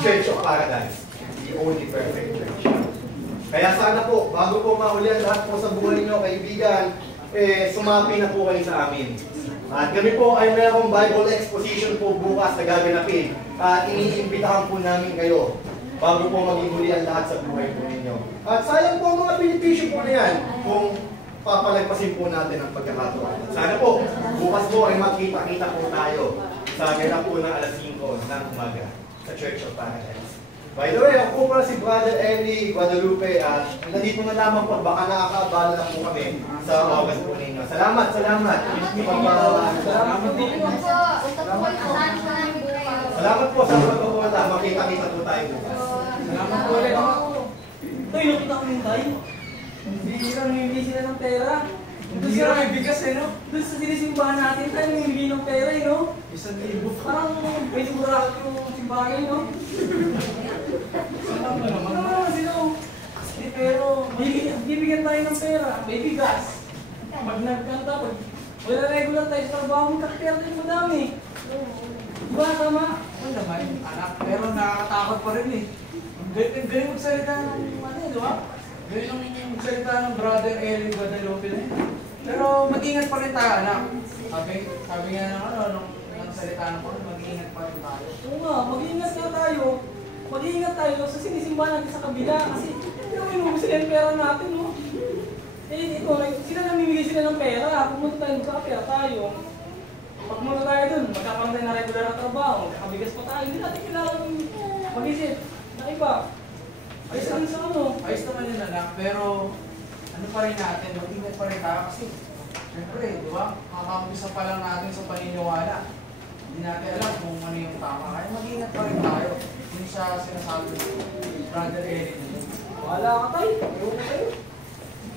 Church of Paradise. The only perfect church. Kaya sana po, bago po maulian lahat po sa buhay niyo, kaibigan, sumapi na po kayo sa amin. At kami po ay mayroong Bible exposition po bukas na gaganapin. At iniimbitahan po namin kayo bago po maging ulian lahat sa buhay po ninyo. At sayang po ang mga benepisyo po na yan kung papalagpasin po natin ang pagkakataon. Sana po, bukas po ay magkita-kita po tayo sa ganap po ng alas 5 ng umaga sa Church of Paradise. By the way, ako po pala si Brother Eli Guadalupe at nandito na lamang po, baka nakakabala na po kami sa August po ninyo. Salamat, salamat. Salamat po sa pagpupunta. Makita-kita po tayo bukas. Salamat po ulit. Uy, nakita ko yung tayo. Hindi sila ng pera. Hindi sila may bigas no? Doon sa sinisimbahan natin tayo hindi ng pera no? 1,000. Parang may sigurado yung simbahan no? Salamat naman. Ano sila? Pero bibigyan tayo ng pera. May bigas. Pag nagkanta, pag wala regular tayo sa trabaho, magkakapera tayo madami. Diba, tama? Ano naman, anak. Pero nakakatakot pa rin eh. Galing magsalita ng di ba? Galing magsalita ng Brother Eli Guadalupe na eh. Pero mag-ingat pa rin tayo, anak. Sabi nga ng salita ng Panginoon, mag-ingat pa rin tayo. Oo nga, mag-ingat nga tayo. Mag-ingat tayo sa sinisimbahan natin sa kabila. Kasi hindi mo sila yung pera natin, no? Ito, sila namimigay sila ng pera. Pumunta tayo, magkakapera tayo. Pag muna tayo dun, magkakaroon tayo na regular na trabaho, magkakabigas pa tayo. Hindi natin kailangan mag-isip na iba. Ayos naman sa ano. Ayos naman yun, anak. Pero ano pa rin natin, mag-ingat pa rin tayo kasi siyempre, di ba? Makakampisa pa lang natin sa paniniwala. Hindi natin alam kung ano yung tama. Kaya mag-ingat pa rin tayo. Hindi siya sinasabi ni Brother Eric. Wala ka tayo. Ayaw ka tayo.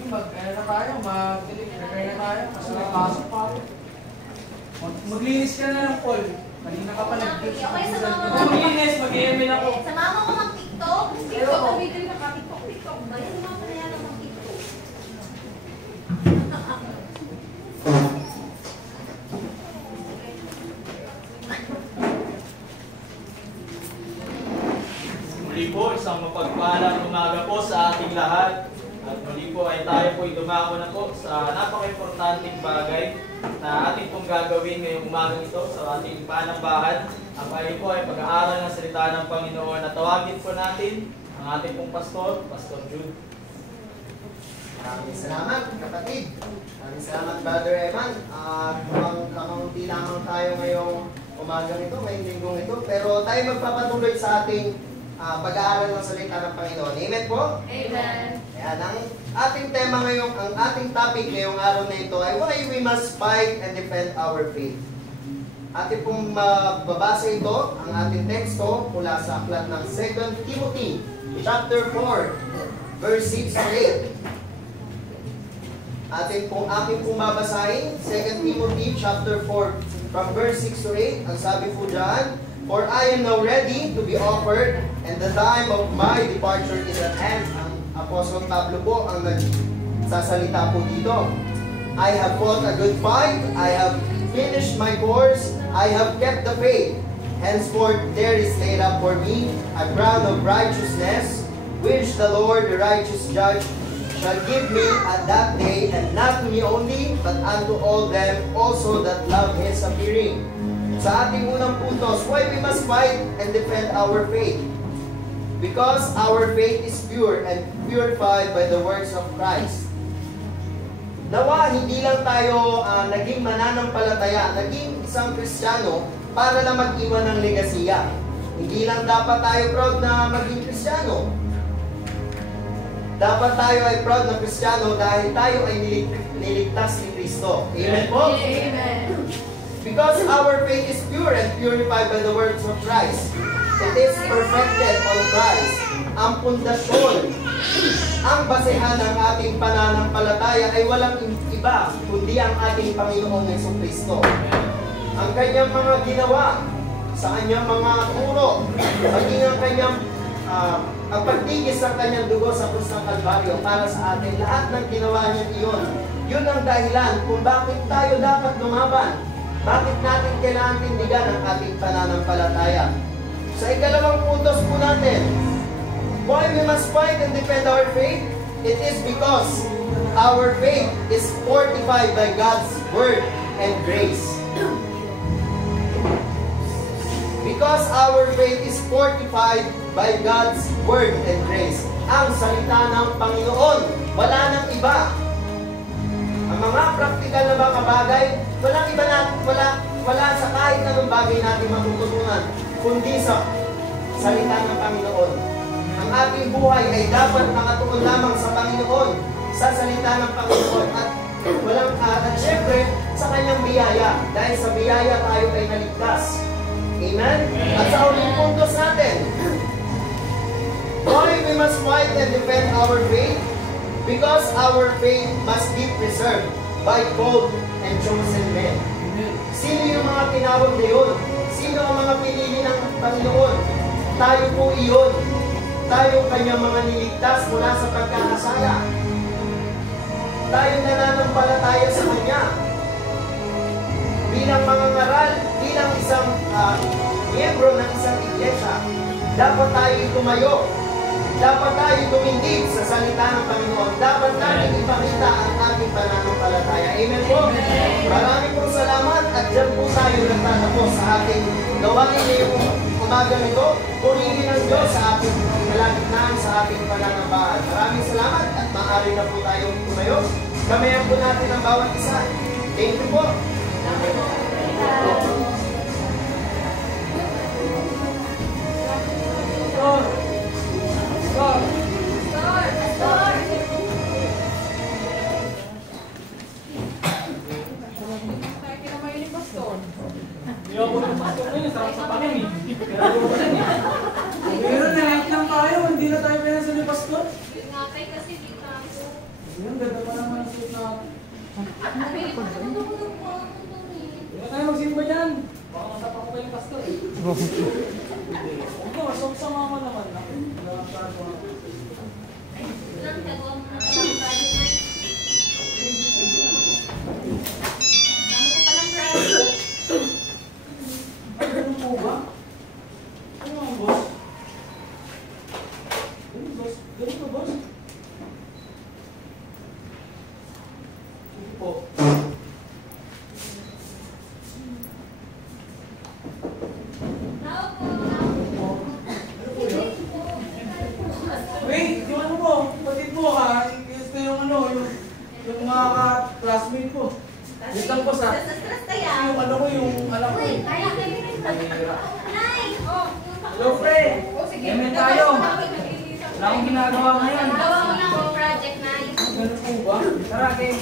Mag-ano na tayo, mag-prepare na tayo. Kasi may pasok pa ako. Maglinis ka na ng Paul. Kanina ka pa nag-gift sa kanya. Maglinis, mag-email ako. Sama ko mag-TikTok. TikTok ang video na ka. TikTok ba? Yan mga pala yan ang mag-TikTok. Muli po, isang mapagpalang umaga po sa ating lahat. At muli po ay tayo po dumako na po sa napaka-importanting bagay na ating pong gagawin ngayong umagang ito sa ating panambahan. Ang kayo po ay pag-aaral ng salita ng Panginoon at tawagin po natin ang ating pong pastor, Pastor Jude. Maraming salamat, kapatid. Maraming salamat, Brother Eman. Kakaunti lamang tayo ngayong umagang ito, ngayong linggong ito. Pero tayo magpapatuloy sa ating pag-aaral ng salita ng Panginoon. Amen po? Amen. Ayan, ang ating tema ngayong, ang ating topic ngayong araw na ito ay why we must fight and defend our faith. Ating pong babasa ito, ang ating teksto mula sa aklat ng 2 Timothy chapter 4, verse 6 to 8. Aking pong babasahin, 2 Timothy chapter 4, from verse 6 to 8. Ang sabi po dyan, for I am now ready to be offered, and the time of my departure is at hand. Ang Apostle Pablo po ang nagsasalita po dito. I have fought a good fight, I have finished my course, I have kept the faith. Henceforth there is laid up for me a crown of righteousness, which the Lord, the righteous judge, shall give me at that day, and not to me only, but unto all them also that love His appearing. Sa ating unang puntos, why we must fight and defend our faith? Because our faith is pure and purified by the works of Christ. Nawa, hindi lang tayo naging mananampalataya, naging isang Kristiyano para lang mag-iwan ng legasiya. Hindi lang dapat tayo proud na maging Kristiyano. Dapat tayo ay proud na Kristiyano dahil tayo ay niligtas ni Kristo. Amen po? Amen. Because our faith is pure and purified by the works of Christ. It is perfected on Christ. Ang pundasyon, ang basehan ng ating pananampalataya ay walang iba, kundi ang ating Panginoong Jesucristo. Ang kanyang mga ginawa, sa kanyang mga turo, maging ang kanyang ang pagtigis ng kanyang dugo sa krus ng Kalbaryo para sa atin, lahat ng ginawa niya iyon. Yun ang dahilan kung bakit tayo dapat lumaban. Bakit natin kailangan tindigan ang ating pananampalataya? Sa ikalawang puntos po natin, why we must fight and defend our faith? It is because our faith is fortified by God's word and grace. Because our faith is fortified by God's word and grace. Ang salita ng Panginoon, wala nang iba. Ang mga praktikal na mga bagay, walang iba na, wala sa kahit anong bagay natin matututunan, kundi sa salita ng Panginoon. Ang ating buhay ay dapat nakatuon lamang sa Panginoon, sa salita ng Panginoon, at syempre, sa kanyang biyaya. Dahil sa biyaya tayo ay naligtas. Amen? At sa uling puntos natin, why we must fight and defend our faith? Because our faith must be preserved by called and chosen men. Sino yung mga tinawag na yun? Sino ang mga pinili ng Panginoon? Tayo po iyon. Tayo kanyang mga niligtas mula sa pagkakasala. Tayo nananampalataya sa Kanya. Bilang mga ngaral, bilang isang miyembro ng isang iglesia, dapat tayo tumayo. Dapat tayo tumindig sa salita ng Panginoon. Dapat natin ipakita ang ating pananampalataya. Amen po? Maraming pong salamat at dyan po tayo nagtatapos sa ating gawain ngayong umaga nito. Purihin ang Diyos sa ating kalagitnaan sa ating pananambahan. Maraming salamat at maaari na po tayong tumayo. Kamayan po natin ang bawat isa. Thank you po. Hindi ako ng pastor ngayon, sarap sa panin eh. Pero na-like lang tayo, hindi na tayo pinasa ni pastor. Yung nga kay kasi di tayo. Yung ganda pa naman ang suit na. Hindi Tayo magsimba dyan. Baka masapa ko pa yung pastor eh. Huwag ka, sa mama naman. lang tagawa mo na talang project na. Ano ko palang project? Ay, ganun po ba? Ano ang boss? Ganun boss? Ganun ka boss? Sige po. Wait, yung ano po, patid po ha, gusto yung ano, yung mga classmate ko. Wait lang po sa, Stress kaya. yung ano ko, yung alam ko. Uy, kaya kayo rin. Mahirap. Nay! Oh, Hello, pre! oh, sige. Emen tayo. Wala akong ginagawa ngayon. Gawa mo na ako project na. Ganun po ba? Tara, game.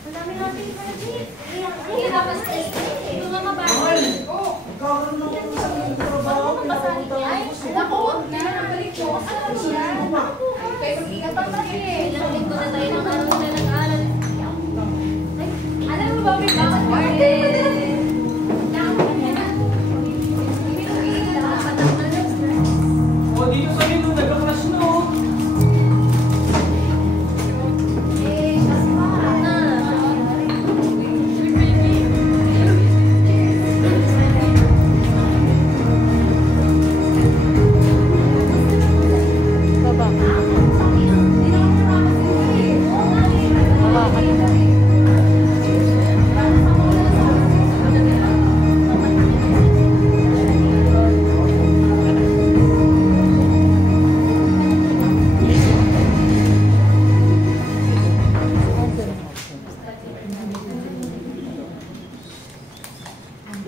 Ang dami natin project. Ay, dapat stress eh. Yung mga bata. Mahal. Oh. Magkakaroon ako ng isang trabaho. Basahin niya. Ay, naku, pinanabalik mo. Kasama mo yan. Kaya mag-ingat pa tayo eh. Ilang linggo na tayo ng araw na nag-aaral. Ay, alam mo ba, may bakit birthday? O, dito sa inyo, nagka-crush na oh. Eh, kasi pa na.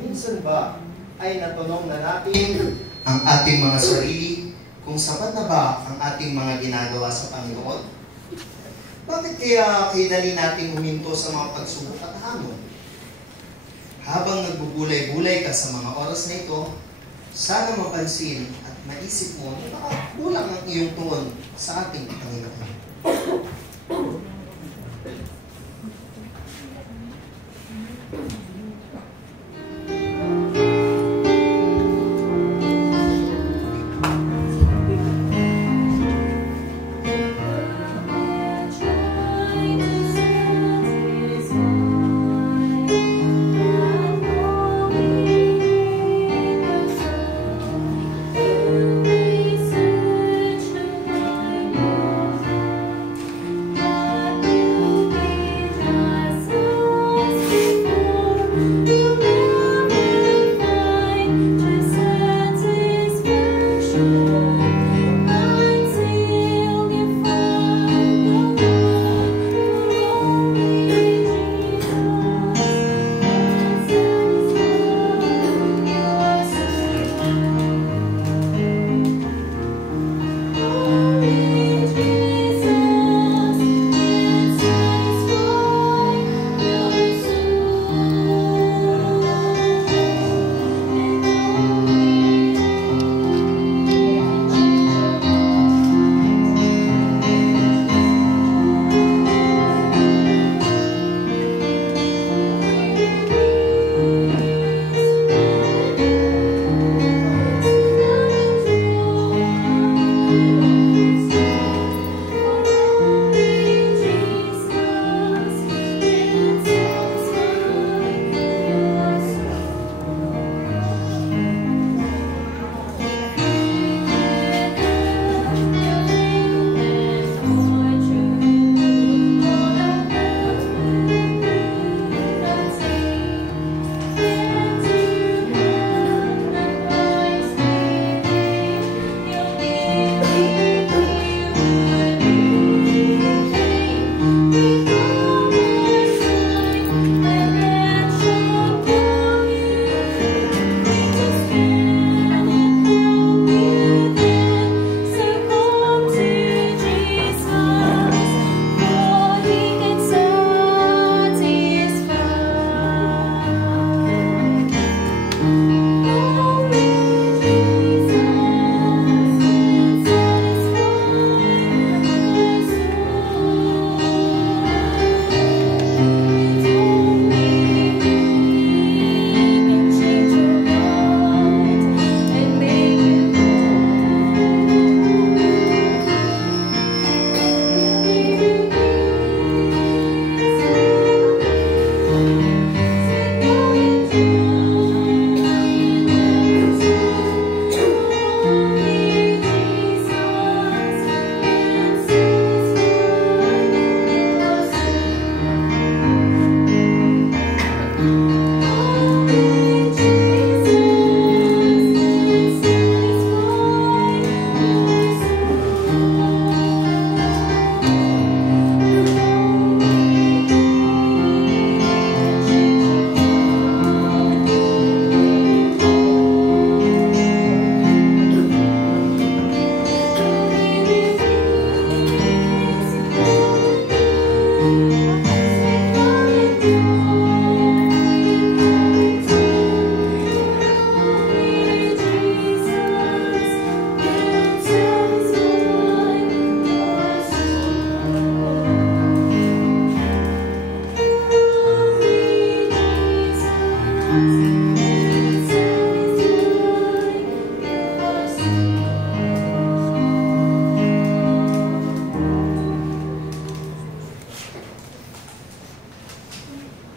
Minsan ba ay natanong na natin ang ating mga sarili kung sapat na ba ang ating mga ginagawa sa Panginoon? Bakit kaya kailangan nating huminto sa mga pagsubok at hamon? Habang nagbubulay-bulay ka sa mga oras na ito, sana mapansin at maisip mo na baka kulang ang iyong tuon sa ating Panginoon.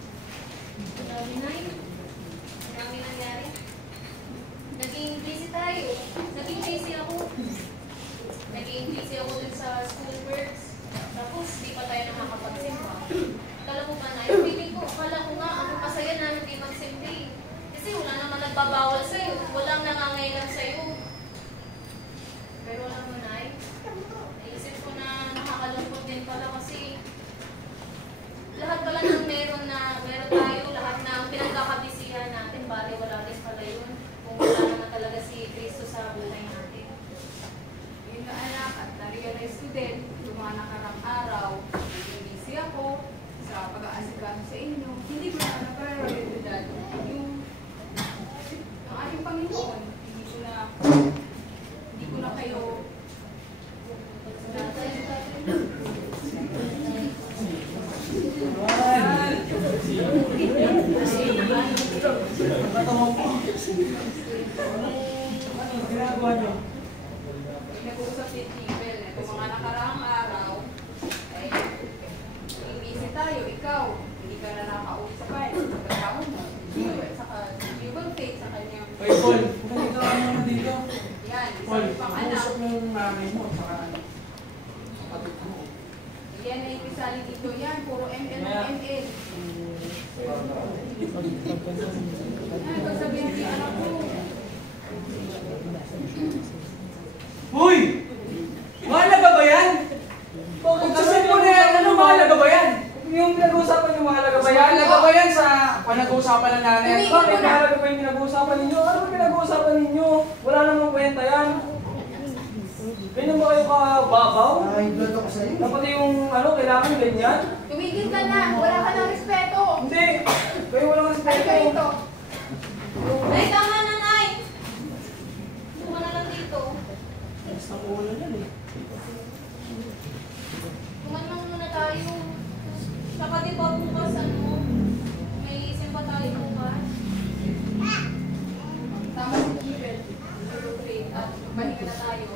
Dami na yun. Dami nangyari. Naging busy tayo. Naging busy ako. Naging busy ako dun sa schoolworks. Tapos, di pa tayo nakakapagsimba. Akala ko ba na, yung feeling ko, akala ko nga, ang masaya na hindi magsimbi. Kasi wala naman nagbabawal sa'yo. Walang nangangailan sa'yo. Pero alam mo na, naisip ko na nakakalungkot din pala kasi lahat pala ng meron tayo, lahat ng pinagkakabisihan natin, bali wala din pala yun. Kung wala naman talaga si Kristo sa buhay natin. Yun na anak, at na-realize ko din, yung mga nakarang araw, busy ako sa pag-aasikaso sa inyo. Hindi ko na na-prioridad yung ang ating Panginoon. Hindi ko na kayo Ano ginagawa niyo? nag-uusap si Jibel. Itong mga nakaraang araw, ay busy tayo. Ikaw, hindi ka na nakakausapay. Pagkakaon mo. Saka you will face sa kanyang Oy, Paul, kung ganito ka naman dito. yan. Paul, Isang pang anak. usap ng nanay mo, saka kapatid mo. Yan ay pisali dito yan. Puro ML ng ML. Ay, pagsabihan si anak ko. Uy! Mahalaga ba yan? Pagsasabi mo na yan, ano mahalaga ba yan? Yung pinag-uusapan yung mahalaga ba yan? Mahalaga ba yan sa pinag-uusapan ng nanay? Bakit mahalaga ba yung pinag-uusapan ninyo? Ano ba pinag-uusapan ninyo? Wala namang kwenta yan. Ganyan ba kayo kababaw? Ay, blood ako sa'yo. Dapat yung kailangan ganyan? Tumigil ka na. Wala ka ng respeto. Hindi! Kayo walang Ay, respeto. ka ito. Ay, tama na, Nay! Tuma na lang dito. Basta ang ulo niyan eh. Tumanong muna tayo. Saka di ba bukas, may simpa tayo bukas. Tama si Jibel. At mahinga na tayo.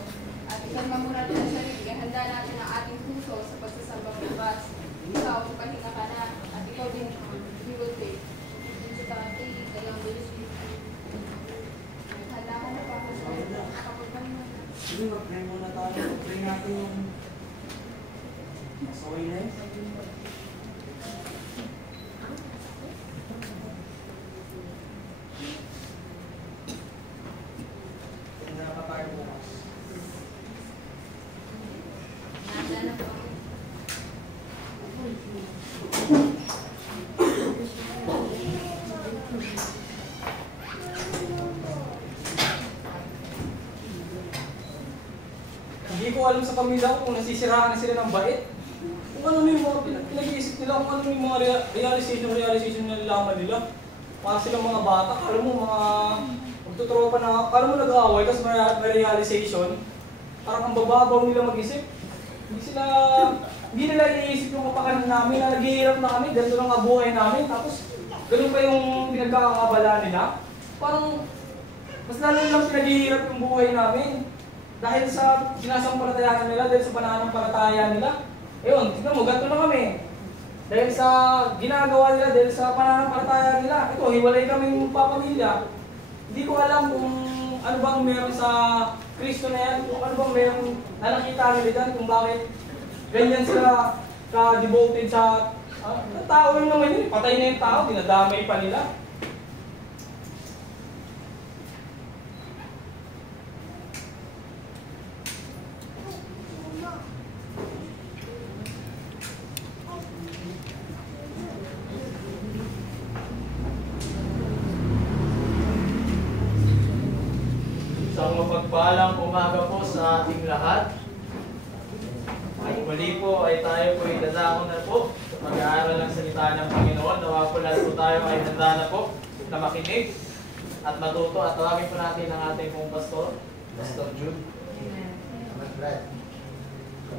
At ikalma muna din ang sarili. Handa natin ang ating puso sa pagsasambang labas. Ikaw, pahinga ka na. At ikaw din, you will take. Sa dati, kailang bilis dito. Handa ka na pa. Kapagpahinga na. Sige, mag-pray muna tayo. Pray natin yung masaway na yun. Handa pa tayo bukas. Nanda na po. Hindi ko alam sa pamilya ko kung nasisiraan na sila ng bait. Kung ano yung mga pinag-iisip nila, kung ano yung mga realization na nalaman nila. Para silang mga bata, alam mo mga magtutropa na, alam mo nag-aaway, tapos may realization. Parang ang bababaw nila mag-isip. Hindi nila iniisip yung kapakanan namin na naghihirap na kami, ganito lang ang buhay namin. Tapos ganun pa yung pinagkakabala nila. Parang mas lalo nilang pinaghihirap yung buhay namin. Dahil sa sinasampalataya nila, dahil sa pananampalataya nila. Ayun, tignan mo, ganito na kami. Dahil sa ginagawa nila, dahil sa pananampalataya nila, ito, hiwalay kaming papamilya. Hindi ko alam kung ano bang meron sa Kristo na yan, kung ano bang meron na nakita nila dyan, kung bakit ganyan sila ka-devoted sa tao yun naman yun. Patay na yung tao, dinadamay pa nila. Isang mapagpalang umaga po sa ating lahat. Muli po ay tayo po idadako na po sa pag-aaral ng salita ng Panginoon. Nawa po lahat po tayo ay handa na po na makinig at matuto. At tawagin po natin ang ating pong pastor, Pastor Jude. Brad.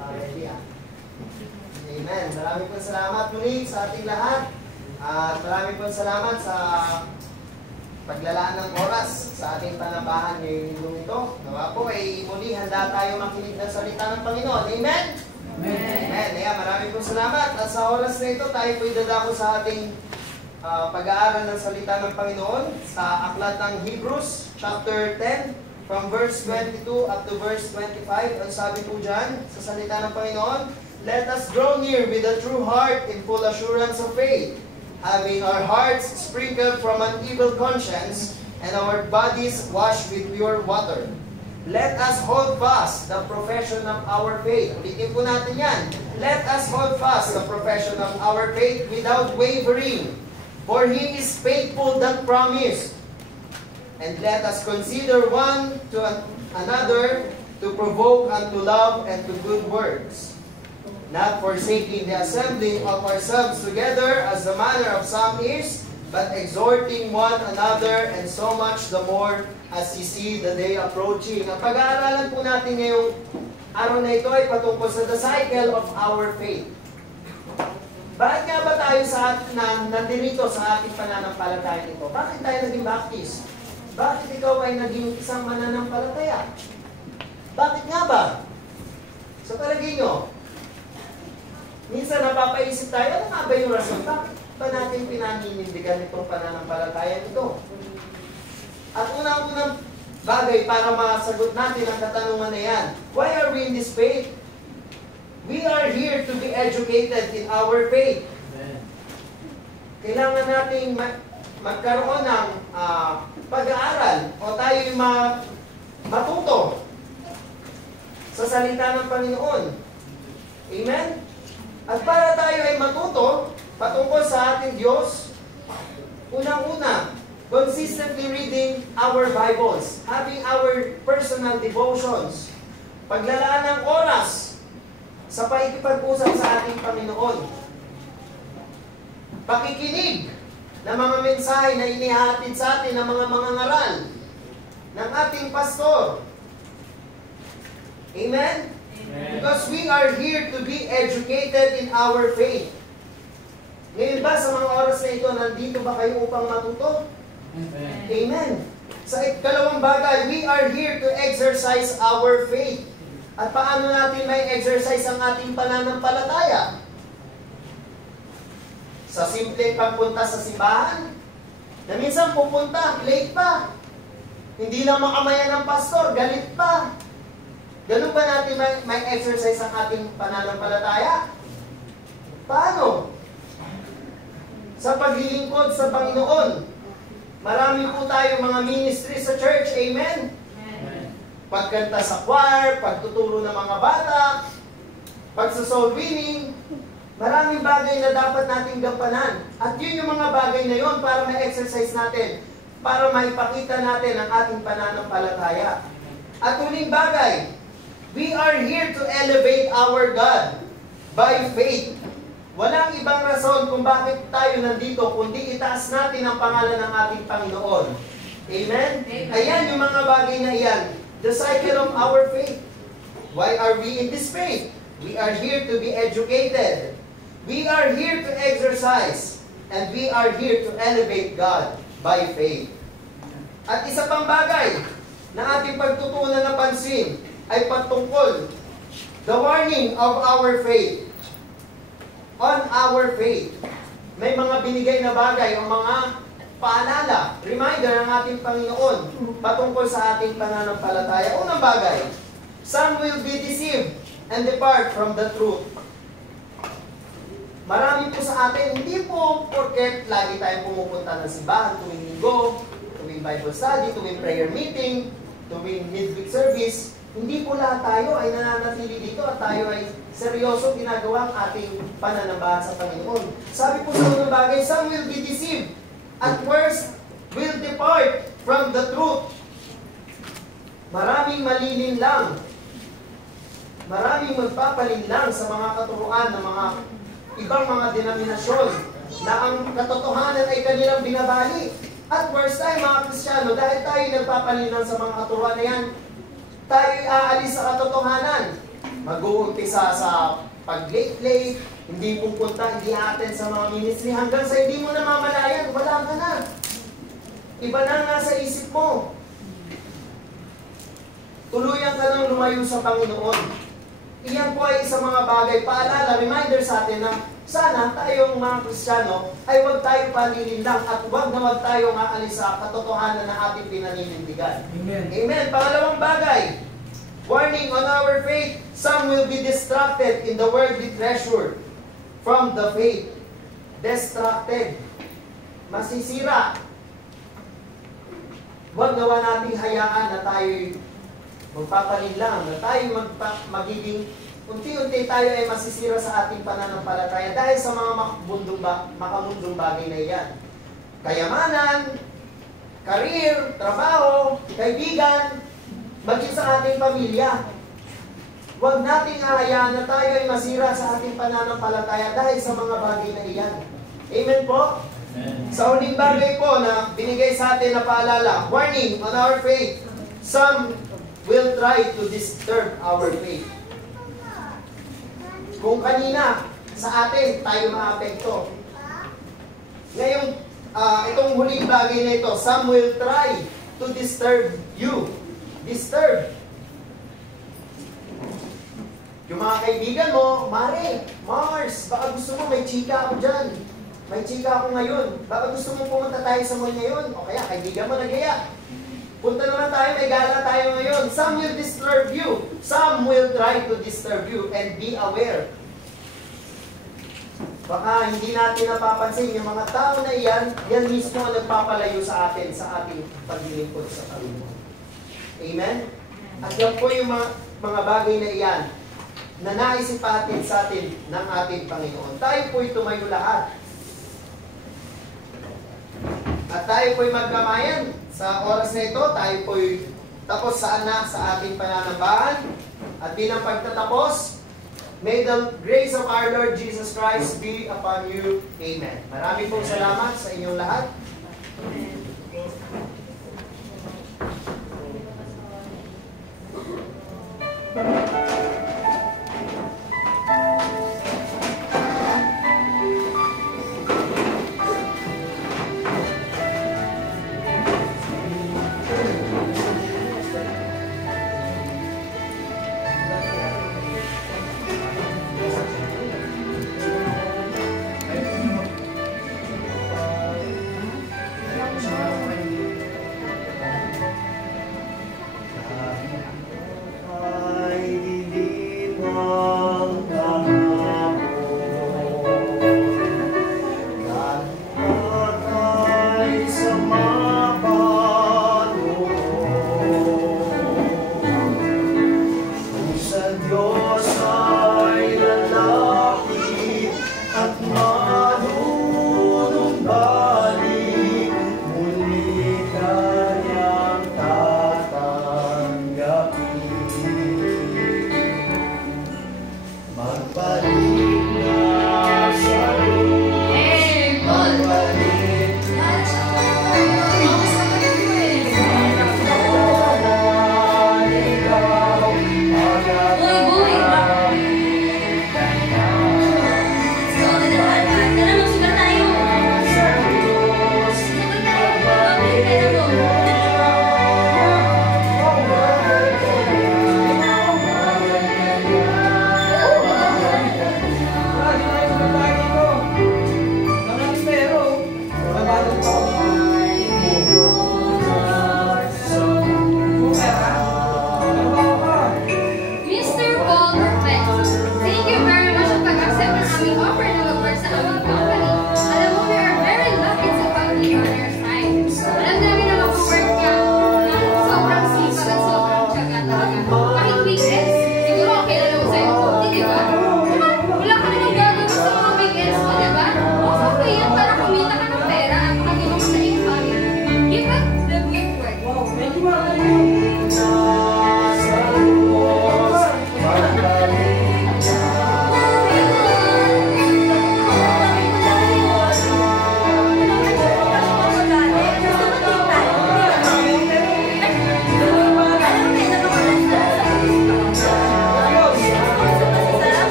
Hallelujah. Amen. Maraming po salamat muli sa ating lahat. At maraming po salamat sa paglalaan ng oras sa ating panambahan ngayong linggo ito. Nawa po, handa tayo makinig ng salita ng Panginoon. Amen? Amen. Ayan, maraming po salamat. At sa oras na ito, tayo po idadako sa ating pag-aaral ng salita ng Panginoon sa aklat ng Hebrews, chapter 10, from verse 22 up to verse 25. Ang sabi po dyan sa salita ng Panginoon, "Let us draw near with a true heart in full assurance of faith, having our hearts sprinkled from an evil conscience, and our bodies washed with pure water. Let us hold fast the profession of our faith." Ulitin po natin yan. "Let us hold fast the profession of our faith without wavering, for He is faithful that promised. And let us consider one to another to provoke unto love and to good works, not forsaking the assembling of ourselves together as the manner of some is, but exhorting one another, and so much the more as you see the day approaching." Ang pag-aaralan po natin ngayong araw na ito ay patungkol sa the cycle of our faith. Bakit nga ba tayo nandito sa ating pananampalataya nito? Bakit tayo naging Baptist? Bakit ikaw ay naging isang mananampalataya? Bakit nga ba? Sa palagay nyo, minsan napapaisip tayo, ano nga ba yung rason? Bakit ba natin pinaninindigan itong pananampalataya nito? At unang-unang bagay para masagot natin ang katanungan na yan, why are we in this faith? We are here to be educated in our faith. Kailangan nating magkaroon ng pag-aaral o tayo matuto sa salita ng Panginoon. Amen? At para tayo ay matuto patungkol sa ating Diyos, unang-una, consistently reading our Bibles, having our personal devotions, paglalaan ng oras sa pakikipag-usap sa ating Panginoon, pakikinig ng mga mensahe na inihatid sa atin ng mga mangangaral ng ating pastor. Amen? Because we are here to be educated in our faith. Ngayon ba sa mga oras na ito, nandito ba kayo upang matuto? Amen. Sa ikalawang bagay, we are here to exercise our faith. At paano natin may exercise ang ating pananampalataya? Sa simpleng pagpunta sa simbahan, na minsan pupunta, late pa. Hindi na makamayan ng pastor, galit pa. Ganun ba natin may exercise ang ating pananampalataya? Paano? Sa paglilingkod sa Panginoon, marami po tayong mga ministry sa church, amen? Pagkanta sa choir, pagtuturo ng mga bata, pagsa-soul winning, maraming bagay na dapat nating gampanan. At yun yung mga bagay na yun para ma-exercise natin, para maipakita natin ang ating pananampalataya. At huling bagay, we are here to elevate our God by faith. Walang ibang rason kung bakit tayo nandito, kundi itaas natin ang pangalan ng ating Panginoon. Amen? Ayan yung mga bagay na iyan. The cycle of our faith. Why are we in this faith? We are here to be educated. We are here to exercise. And we are here to elevate God by faith. At isa pang bagay na ating pagtutunan ng pansin ay patungkol the warning of our faith. On our faith. May mga binigay na bagay o mga paalala, reminder ng ating Panginoon patungkol sa ating pananampalataya. Unang bagay, some will be deceived and depart from the truth. Marami po sa atin, hindi po porket lagi tayong pumupunta ng simbahan tuwing linggo, tuwing Bible study, tuwing prayer meeting, tuwing midweek service, hindi po lahat tayo ay nananatili dito at tayo ay seryoso ginagawa ang ating pananambahan sa Panginoon. Sabi po sa unang bagay, some will be deceived. At worst, will depart from the truth. Maraming malilinlang. Maraming magpapalinlang sa mga katuruan ng mga ibang mga denominasyon na ang katotohanan ay kanilang binabali. At worst tayo mga Kristiyano, dahil tayo nagpapalinlang sa mga katuruan na yan, tayo aalis sa katotohanan. Mag-uumpisa sa pag-late-late, hindi pupunta, hindi attend sa mga ministry, hanggang sa hindi mo namamalayan, wala ka na. Iba na nasa isip mo. Tuluyan ka ng lumayo sa Panginoon. Iyan po ay isang mga bagay, paalala, reminder sa atin na sana tayong mga Kristiyano ay huwag tayo panininlang at huwag na huwag tayo aalis sa katotohanan na ating pinaninindigan. Amen. Amen. Pangalawang bagay, warning on our faith, some will be distracted in the worldly treasure from the faith. Distracted. Masisira. Huwag nawa nating hayaan na tayo magpapalinlang, na tayo magiging unti-unti tayo ay masisira sa ating pananampalataya dahil sa mga makamundong bagay na iyan. Kayamanan, karir, trabaho, kaibigan, maging sa ating pamilya. Huwag nating hahayaan na tayo ay masira sa ating pananampalataya dahil sa mga bagay na iyan. Amen po? Amen. Sa huling bagay po na binigay sa atin na paalala, warning on our faith, some will try to disturb our faith. Kung kanina, sa atin, tayo maapekto. Ngayong, itong huling bagay na ito, some will try to disturb you. Disturb. Yung mga kaibigan mo, Mare, Mars, baka gusto mo, may chika ako dyan. May chika ako ngayon. Baka gusto mo pumunta tayo sa mall ngayon. O kaya, kaibigan mo nagaya. Punta naman tayo, may gala tayo ngayon. Some will disturb you. Some will try to disturb you. And be aware. Baka hindi natin napapansin yung mga tao na yan mismo ang nagpapalayo sa atin, sa ating paglilingkod sa Panginoon. Amen? At yan po yung mga bagay na iyan na naisipatin sa atin ng ating Panginoon. Tayo po'y tumayo lahat. At tayo po'y magkamayan. Sa oras na ito, tayo po'y tapos saan na sa ating pananambahan. At bilang pagtatapos, may the grace of our Lord Jesus Christ be upon you. Amen. Maraming pong salamat sa inyong lahat.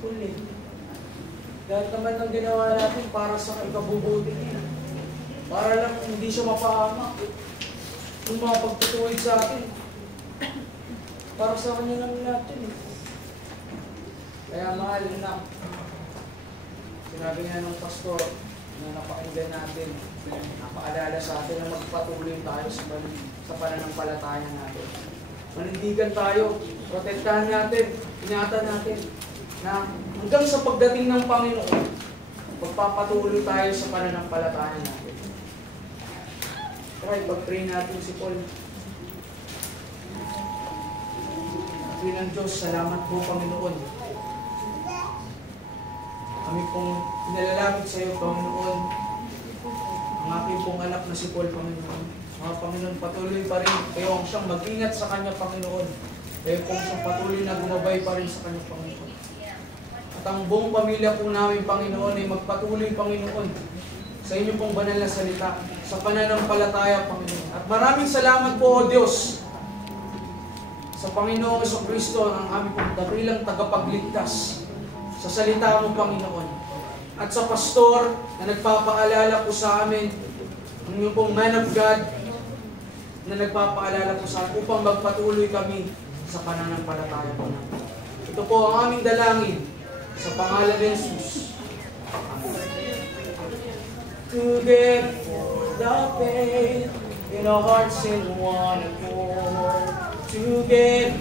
Paul eh. Lahat naman ng ginawa natin para sa ikabubuti niya. Para lang hindi siya mapahamak. Yung mga pagtutuwid sa atin. Para sa kanya lang lahat yun eh. Kaya mahal na. Sinabi nga ng pastor na napakinggan natin, napaalala sa atin na magpatuloy tayo sa pananampalataya natin. Manindigan tayo, protektahan natin, ingatan natin, na hanggang sa pagdating ng Panginoon, magpapatuloy tayo sa pananampalataya natin. Try, pag-pray natin si Paul. Sabi ng Diyos, salamat po Panginoon. Kami pong nilalapit sa iyo, Panginoon. Ang aking pong anak na si Paul, Panginoon. Mga Panginoon, patuloy pa rin. Kayo ang siyang mag-ingat sa kanya, Panginoon. Kayo pong siyang patuloy na gumabay pa rin sa kanya, Panginoon. At ang buong pamilya po namin, Panginoon, ay magpatuloy, Panginoon, sa inyo pong banal na salita, sa pananampalataya, Panginoon. At maraming salamat po, O Diyos, sa Panginoong Jesucristo, ang aming pong dakilang tagapagligtas sa salita mo, Panginoon. At sa pastor na nagpapaalala po sa amin, ang iyong pong man of God na nagpapaalala po sa amin upang magpatuloy kami sa pananampalataya po namin. Ito po ang aming dalangin sa pangalan ni Jesus. Together the faith in our hearts in one accord. Together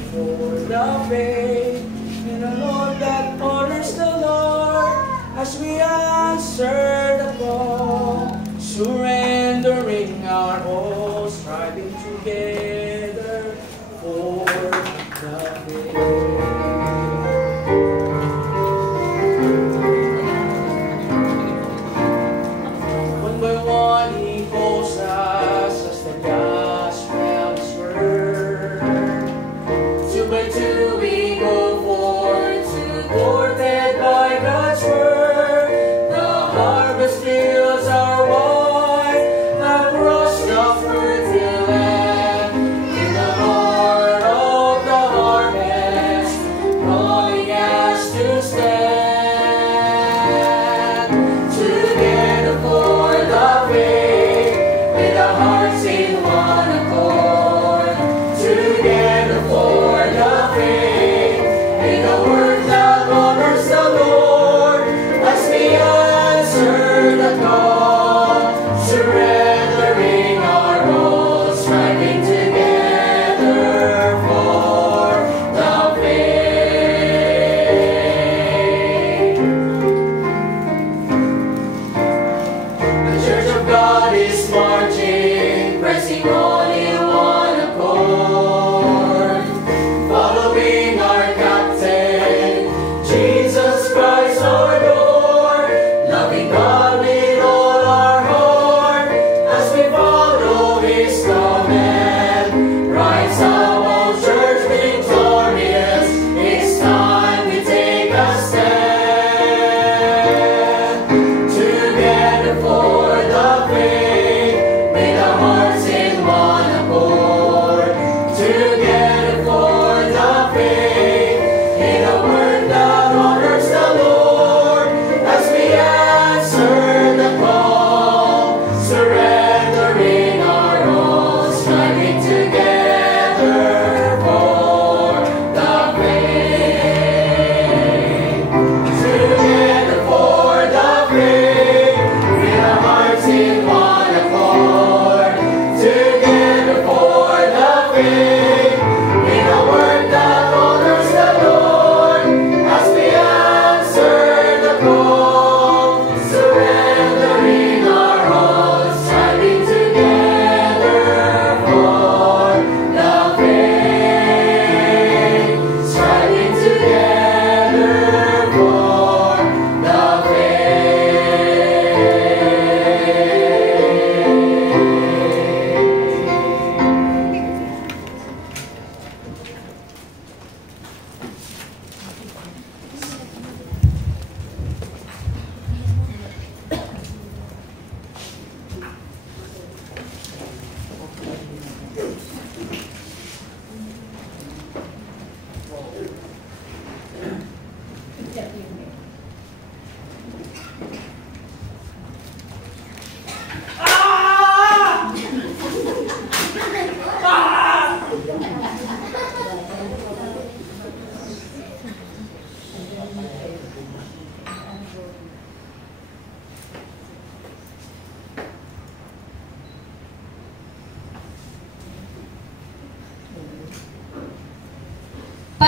the faith in the Lord that honors the Lord, as we answer the call, surrendering our all, striving together for the faith. One by one He calls us as the gospel is heard. Two by two we go forth, supported by God's word. The harvest fields are wide,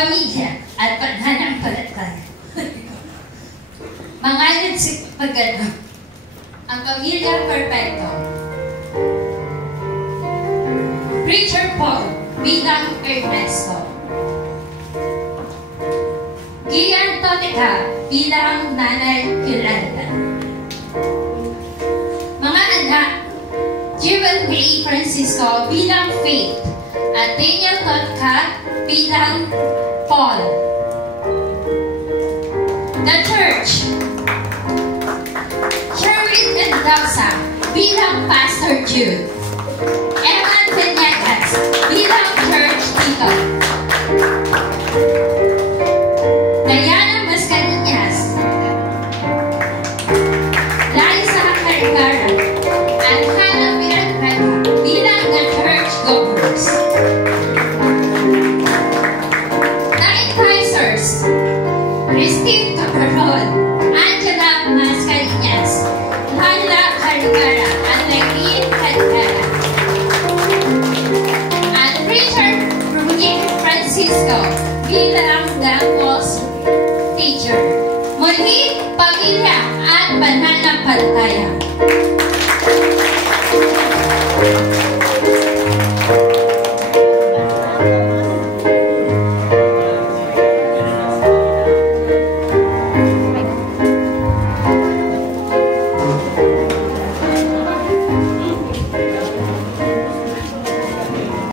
pamilya at pananampalataya. Mga nagsipagano, ang pamilya Perfecto. Preacher Paul bilang Ernesto. Gian Totica bilang Nanay Yolanda. Mga anak, Jewel May Francisco bilang Faith at Daniel Totica bilang Paul. The Church, Sherwin and Rosa bilang Pastor Jude. Evan Peñagas bilang Church Deacon. Diana Mascarillas, Liza Carigara, at Hannah Miranda bilang the Church Goers. Nine Kaisers, Christine Caparon, Angela Mascarillas, Hannah Carigara, at Maylene Carigara. At Richard Rudy Francisco bilang Gangos Teacher. Muli, pamilya at pananampalataya.